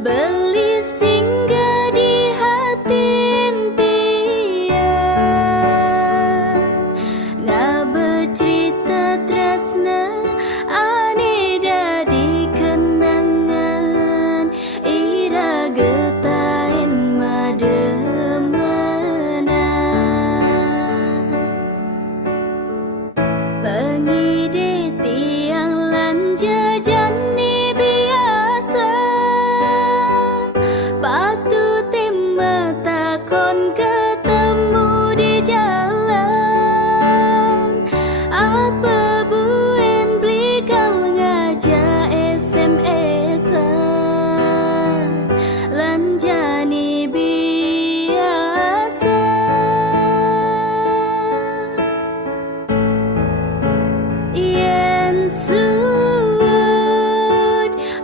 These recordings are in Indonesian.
beli singgah di hati tiang ngabeh cerita tresna ane dadi kenangan ira getain mademenang pengide tiang lan jajane biasa patute mata kon ketemu di jalan apa buen beli kal ngajak SMS-an lan jani biasa yen suwud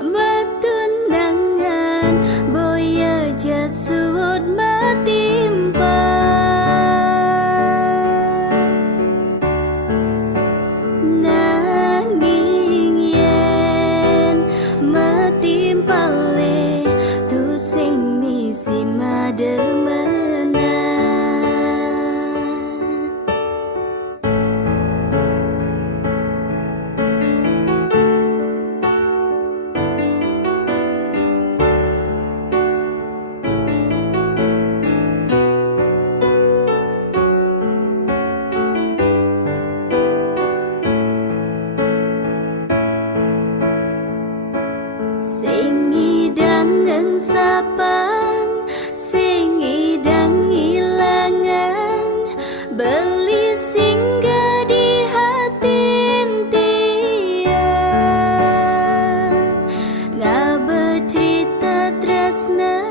matunangan boya jasud matimpa nanging yen matimpale tu sing misi mademenan sing idang sapang sing idang ilangan beli singgah di hati tiang ngabeh cerita tresna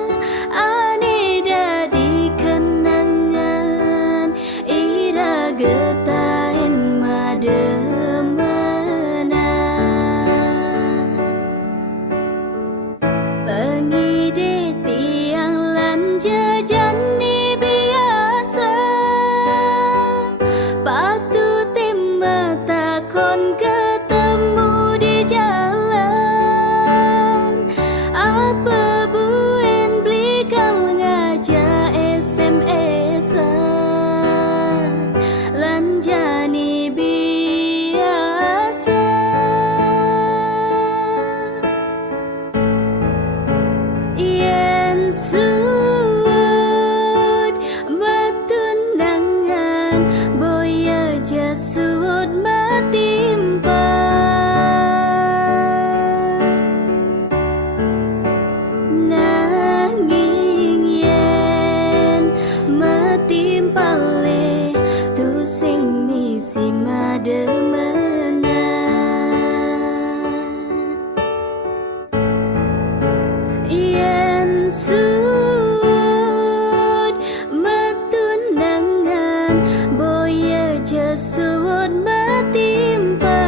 ane dadi kenangan ira getain mademenang pengide tiang lan jajane biasa patute mata kon ketemu di jalan apa buen beli kal ngajak SMS-an lan jani biasa yen suwud matunangan boya jasud matimpa nanging yen matimpale tu sing misi mademenan yen suwud matunangan boya jasud matimpa